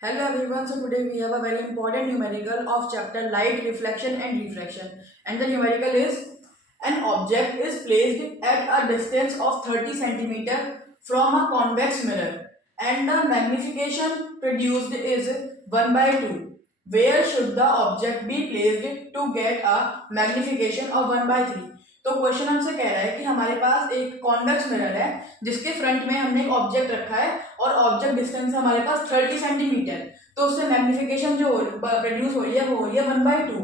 Hello everyone, so today we have a very important numerical of chapter light, reflection and refraction. And the numerical is an object is placed at a distance of 30 centimeter from a convex mirror and the magnification produced is 1 by 2. Where should the object be placed to get a magnification of 1 by 3? तो question हमसे कह रहा है कि हमारे पास एक convex mirror है जिसके फ्रंट में हमने एक ऑब्जेक्ट रखा है और ऑब्जेक्ट डिस्टेंस है हमारे पास 30 सेंटीमीटर। तो उससे मैग्निफिकेशन जो प्रोड्यूस हो रही है वो हो रही है 1/2।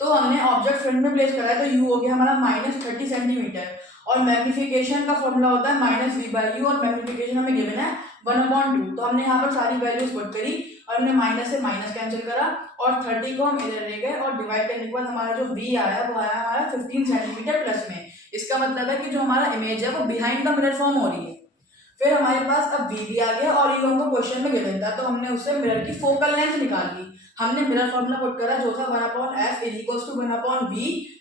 तो हमने ऑब्जेक्ट फ्रंट में प्लेस करा है तो यू हो गया हमारा -30 सेंटीमीटर और मैग्निफिकेशन का फॉर्मूला होता है -v/u और मैग्निफिकेशन हमें गिवन है 1/2। तो हमने यहाँ पर सारी वैल्यूज पुट करी और हमने माइनस से माइनस कैंसिल करा और 30 को हम इधर ले गए और डिवाइड करने के बाद हमारा जो v आया वो आया हमारा 15 सेंटीमीटर प्लस में। इसका मतलब है कि जो हमारा इमेज है वो बिहाइंड द मिरर फॉर्म हो रही है। फिर हमारे पास अब v भी आ गया और ये हमको क्वेश्चन में गिवन था तो हमने उससे मिरर की फोकल लेंथ निकाल ली। हमने मिरर फॉर्मूला पुट करा जो था 1/f is equals to 1/v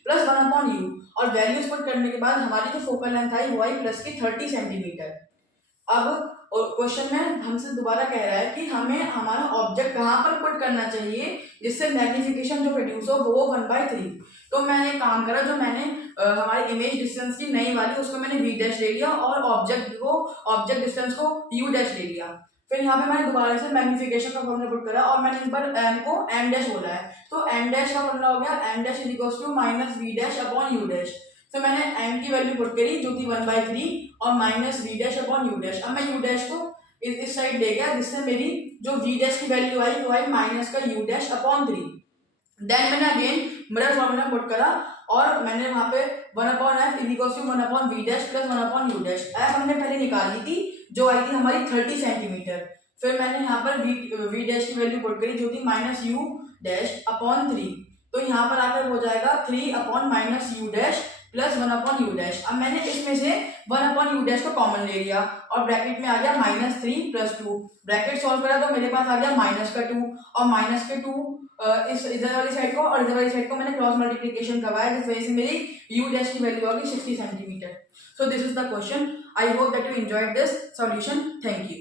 plus 1/u और वैल्यूज पुट करने के बाद हमारी जो फोकल लेंथ आई वो आई प्लस की 30 सेंटीमीटर। अब क्वेश्चन में हमसे दोबारा कह रहा है कि हमें हमारा ऑब्जेक्ट कहाँ पर पुट करना चाहिए जिससे मैग्निफिकेशन जो प्रोड्यूस हो वो 1/3। तो मैंने काम करा जो मैंने हमारी इमेज डिस्टेंस की नई वाली उसको मैंने v डैश ले लिया और ऑब्जेक्ट डिस्टेंस को u डैश ले लिया। फिर यहाँ पे मैंने दोबारा से मैग्निफिकेशन का फॉर्मूला पुट करा और मैंने इस बार m को m डैश बोला है तो m डैश का फॉर्मूला हो गया m dash is equals to -v dash upon u dash. तो मैंने m की वैल्यू पुट करी जो कि 1/3 और -v dash upon u dash. अब मैं u डैश को इस साइड ले गया जिससे मेरी जो v डैश की वैल्यू आई वो आई माइनस का u डैश अपॉन 3। देन मैंने अगेन मिरर फॉर्मूला पुट करा और मैंने वहां पे 1/f is equals to 1/v dash plus 1/u dash. f हमने पहले निकाल ली थी जो आई थी हमारी 30 सेंटीमीटर। फिर मैंने यहाँ पर v डैश की वैल्यू पुट करी जो थी -u डैश अपॉन 3। तो यहाँ पर आकर हो जाएगा 3 upon -u dash plus 1/u dash. अब मैंने इसमें से 1/u डैश को कॉमन ले लिया और ब्रैकेट में आ गया -3 प्लस 2। ब्रैकेट सॉल्व करा तो मेरे पास आ गया -2 और -2 इस इधर वाली साइड को और इधर वाली साइड को मैंने क्रॉस मल्टीप्लिकेशन करवाया जिस वजह से मेरी u डैश की वैल्यू आ गई 60 centimetre. So this is the question. I hope that you enjoyed this solution. Thank you.